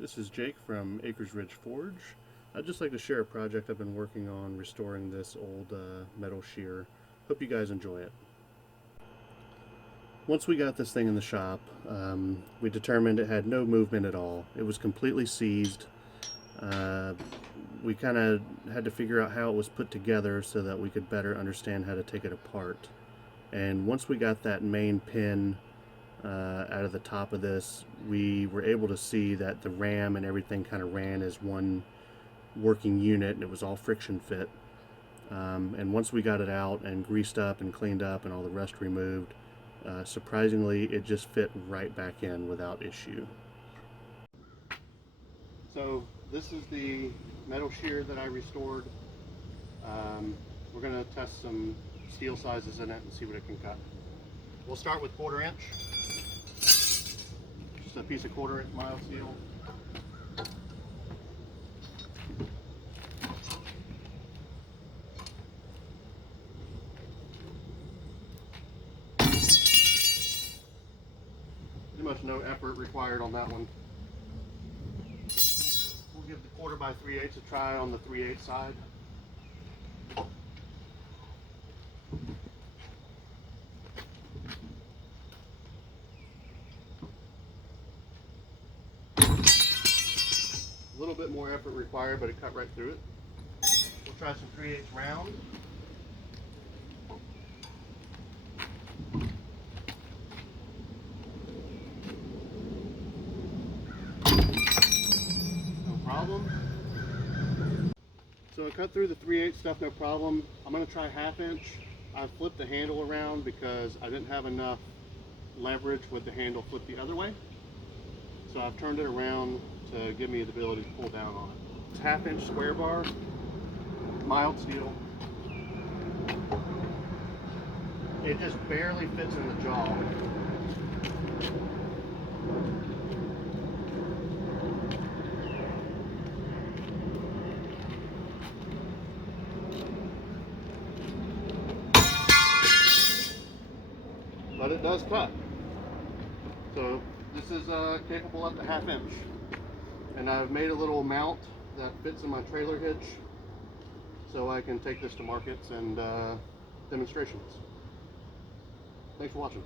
This is Jake from Acres Ridge Forge. I'd just like to share a project I've been working on restoring this old metal shear. Hope you guys enjoy it. Once we got this thing in the shop, we determined it had no movement at all. It was completely seized. We kind of had to figure out how it was put together so that we could better understand how to take it apart. And once we got that main pin out of the top of this, we were able to see that the ram and everything kind of ran as one working unit, and it was all friction fit. And once we got it out and greased up and cleaned up and all the rust removed, surprisingly it just fit right back in without issue. So this is the metal shear that I restored. We're going to test some steel sizes in it and see what it can cut. We'll start with 1/4 inch. Just a piece of 1/4 inch mild steel. Pretty much no effort required on that one. We'll give the 1/4 by 3/8 a try on the 3/8 side. A little bit more effort required, but it cut right through it. We'll try some 3/8 round. No problem. So it cut through the 3/8 stuff, no problem. I'm going to try 1/2 inch. I flipped the handle around because I didn't have enough leverage with the handle flipped the other way. So I've turned it around to give me the ability to pull down on it. It's 1/2 inch square bar, mild steel. It just barely fits in the jaw. But it does cut. So this is capable up to 1/2 inch. And I've made a little mount that fits in my trailer hitch so I can take this to markets and demonstrations. Thanks for watching.